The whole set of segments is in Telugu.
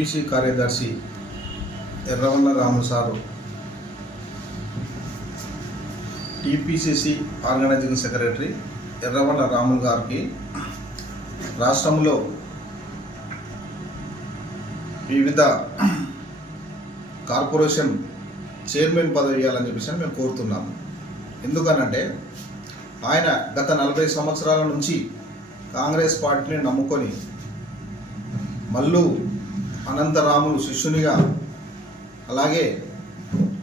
టీపీసీ కార్యదర్శి Erravalli Ramu sir TPCC organising secretary Erravalli Ramu గారికి రాష్ట్రంలో వివిధ కార్పొరేషన్ చైర్మన్ పదవి ఇవ్వాలని చెప్పేసి మేము కోరుతున్నాము. ఎందుకనంటే ఆయన గత నలభై సంవత్సరాల నుంచి కాంగ్రెస్ పార్టీని నమ్ముకొని మల్లు అనంతరాములు శిష్యునిగా అలాగే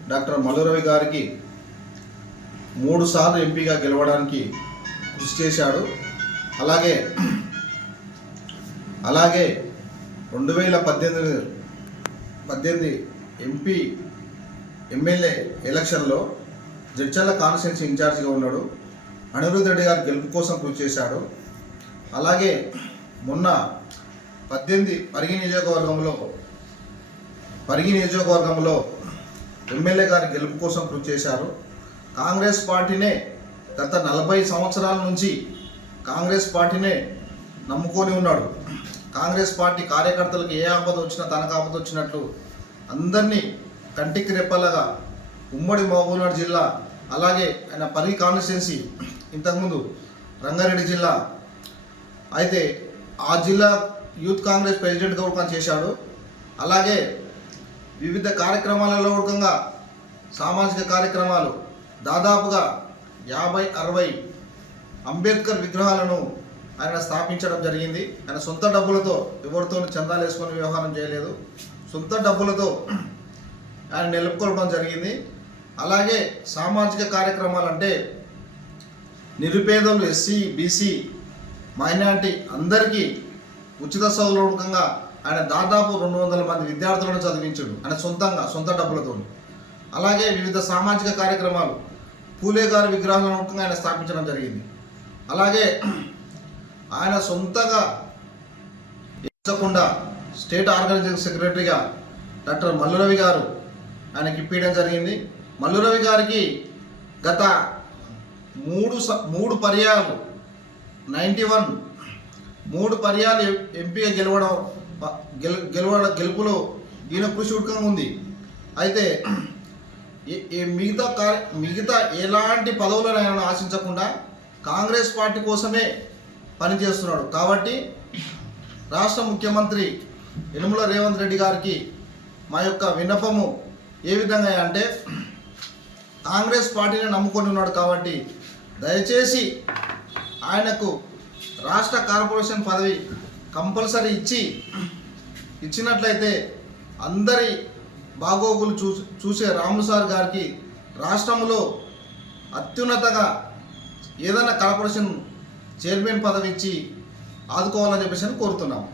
డాక్టర్ మల్లురవి గారికి మూడు సార్లు ఎంపీగా గెలవడానికి కృషి చేశాడు. అలాగే అలాగే రెండు వేల పద్దెనిమిది పద్దెనిమిది ఎంపీ ఎమ్మెల్యే ఎలక్షన్లో జడ్చల్ల కాన్స్టిట్యున్సీ ఇన్ఛార్జిగా ఉన్నాడు. అనిరుద్ధ్ రెడ్డి గారు గెలుపు కోసం కృషి చేశాడు. అలాగే మొన్న పద్దెనిమిది పరిగి నియోజకవర్గంలో పరిగి నియోజకవర్గంలో ఎమ్మెల్యే గారి గెలుపు కోసం కృషి చేశారు. కాంగ్రెస్ పార్టీనే గత నలభై సంవత్సరాల నుంచి కాంగ్రెస్ పార్టీనే నమ్ముకొని ఉన్నాడు. కాంగ్రెస్ పార్టీ కార్యకర్తలకు ఏ ఆపద వచ్చినా తనకు ఆపద వచ్చినట్లు అందరినీ కంటికి రెప్పలాగా ఉమ్మడి మహబూబ్నగర్ జిల్లా అలాగే ఆయన పరి కాన్స్టిట్యున్సీ ఇంతకుముందు రంగారెడ్డి జిల్లా. అయితే ఆ జిల్లా యూత్ కాంగ్రెస్ ప్రెసిడెంట్గా కూడా చేశాడు. అలాగే వివిధ కార్యక్రమాలలో కూడా సామాజిక కార్యక్రమాలు దాదాపుగా యాభై అరవై అంబేద్కర్ విగ్రహాలను ఆయన స్థాపించడం జరిగింది. ఆయన సొంత డబ్బులతో ఎవరితో చందాలు వేసుకొని వ్యవహారం చేయలేదు. సొంత డబ్బులతో ఆయన నిలుపుకోవడం జరిగింది. అలాగే సామాజిక కార్యక్రమాలు అంటే నిరుపేదలు ఎస్సీ బీసీ మైనార్టీ అందరికీ ఉచిత చదువులకంగా ఆయన దాదాపు రెండు వందల మంది విద్యార్థులను చదివించాడు. ఆయన సొంతంగా సొంత డబ్బులతో అలాగే వివిధ సామాజిక కార్యక్రమాలు పూలే గారి విగ్రహాలను ఆయన స్థాపించడం జరిగింది. అలాగే ఆయన సొంతగా ఇచ్చకుండా స్టేట్ ఆర్గనైజింగ్ సెక్రటరీగా డాక్టర్ మల్లురవి గారు ఆయనకి ఇప్పించడం జరిగింది. మల్లురవి గారికి గత మూడు స- మూడు పర్యాలు నైంటీ వన్ మూడు పర్యాలు ఎంపీగా గెలవడం గెల గెలవడం గెలుపులో ఈయన కృషి ఉడకంగా ఉంది. అయితే మిగతా కార్య మిగతా ఎలాంటి పదవులను ఆశించకుండా కాంగ్రెస్ పార్టీ కోసమే పనిచేస్తున్నాడు. కాబట్టి రాష్ట్ర ముఖ్యమంత్రి యనుమల రేవంత్ రెడ్డి గారికి మా యొక్క విన్నపము ఏ విధంగా అంటే కాంగ్రెస్ పార్టీని నమ్ముకొని ఉన్నాడు కాబట్టి దయచేసి ఆయనకు రాష్ట్ర కార్పొరేషన్ పదవి కంపల్సరీ ఇచ్చి ఇచ్చినట్లయితే అందరి బాగోగులు చూ చూసే రాములు సార్ గారికి రాష్ట్రంలో అత్యున్నతగా ఏదైనా కార్పొరేషన్ చైర్మన్ పదవి ఇచ్చి ఆదుకోవాలని చెప్పేసి అని కోరుతున్నాము